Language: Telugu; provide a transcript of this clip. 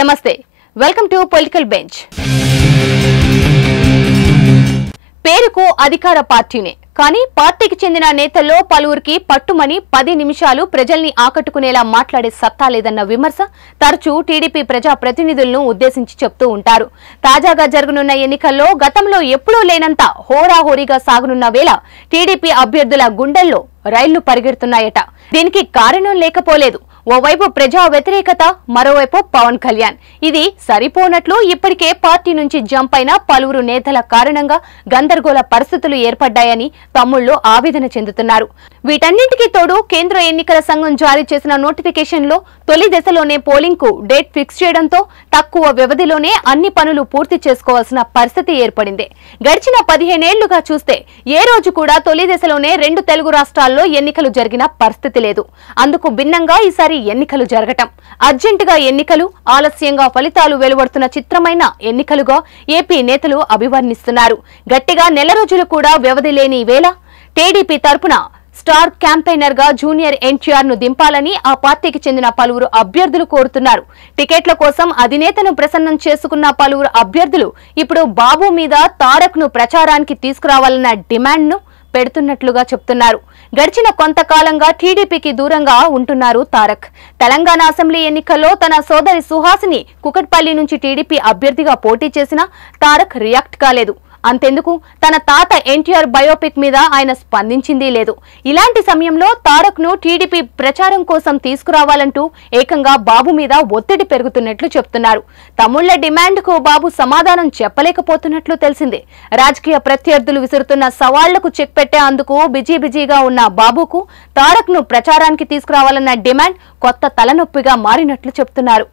నమస్తే, వెల్కమ్ టు పొలిటికల్ బెంచ్. పేరుకు అధికార పార్టీనే కానీ పార్టీకి చెందిన నేతల్లో పలువురికి పట్టుమని 10 నిమిషాలు ప్రజల్ని ఆకట్టుకునేలా మాట్లాడే సత్తా లేదన్న విమర్శ తరచూ టీడీపీ ప్రజా ప్రతినిధులను ఉద్దేశించి చెప్తూ ఉంటారు. తాజాగా జరగనున్న ఎన్నికల్లో గతంలో ఎప్పుడూ లేనంత హోరాహోరీగా సాగనున్న వేళ టీడీపీ అభ్యర్థుల గుండెల్లో రైళ్లు పరిగెడుతున్నాయట. దీనికి కారణం లేకపోలేదు. ఓవైపు ప్రజా వ్యతిరేకత, మరోవైపు పవన్ కళ్యాణ్. ఇది సరిపోనట్లు ఇప్పటికే పార్టీ నుంచి జంప్ అయిన పలువురు నేతల కారణంగా గందరగోళ పరిస్థితులు ఏర్పడ్డాయని తమ్ముళ్లు ఆవేదన చెందుతున్నారు. వీటన్నింటికీ తోడు కేంద్ర ఎన్నికల సంఘం జారీ చేసిన నోటిఫికేషన్లో తొలి దశలోనే పోలింగ్ కు డేట్ ఫిక్స్ చేయడంతో తక్కువ వ్యవధిలోనే అన్ని పనులు పూర్తి చేసుకోవాల్సిన పరిస్థితి ఏర్పడింది. గడిచిన 15 ఏళ్లుగా చూస్తే ఏ రోజు కూడా తొలి దశలోనే 2 తెలుగు రాష్ట్రాల్లో ఎన్నికలు జరిగిన పరిస్థితి లేదు. అందుకు భిన్నంగా ఈసారి ఎన్నికలు జరగటం, అర్జెంటుగా ఎన్నికలు, ఆలస్యంగా ఫలితాలు వెలువడుతున్న చిత్రమైన ఎన్నికలుగా ఏపీ నేతలు అభివర్ణిస్తున్నారు. గట్టిగా నెల రోజులు కూడా వ్యవధి లేని వేళ టీడీపీ తరపున స్టార్ క్యాంపెయినర్ గా జూనియర్ ఎన్టీఆర్ ను దింపాలని ఆ పార్టీకి చెందిన పలువురు అభ్యర్థులు కోరుతున్నారు. టికెట్ల కోసం అధినేతను ప్రసన్నం చేసుకున్న పలువురు అభ్యర్థులు ఇప్పుడు బాబు మీద తారక్ ను ప్రచారానికి తీసుకురావాలన్న డిమాండ్ ను పెడుతున్నట్లుగా చెప్తున్నారు. గడిచిన కొంతకాలంగా టీడీపీకి దూరంగా ఉంటున్నారు తారక్. తెలంగాణ అసెంబ్లీ ఎన్నికల్లో తన సోదరి సుహాసిని కుకట్పల్లి నుంచి టీడీపీ అభ్యర్థిగా పోటీ చేసిన తారక్ రియాక్ట్ కాలేదు. అంతెందుకు తన తాత ఎన్టీఆర్ బయోపిక్ మీద ఆయన స్పందించింది లేదు. ఇలాంటి సమయంలో తారక్ ను టీడీపీ ప్రచారం కోసం తీసుకురావాలంటూ ఏకంగా బాబు మీద ఒత్తిడి పెరుగుతున్నట్లు చెప్తున్నారు. తమ్ముళ్ల డిమాండ్ కు బాబు సమాధానం చెప్పలేకపోతున్నట్లు తెలిసింది. రాజకీయ ప్రత్యర్థులు విసురుతున్న సవాళ్లకు చెక్ పెట్టేందుకు బిజీగా ఉన్న బాబుకు తారక్ ను ప్రచారానికి తీసుకురావాలన్న డిమాండ్ కొత్త తలనొప్పిగా మారినట్లు చెప్తున్నారు.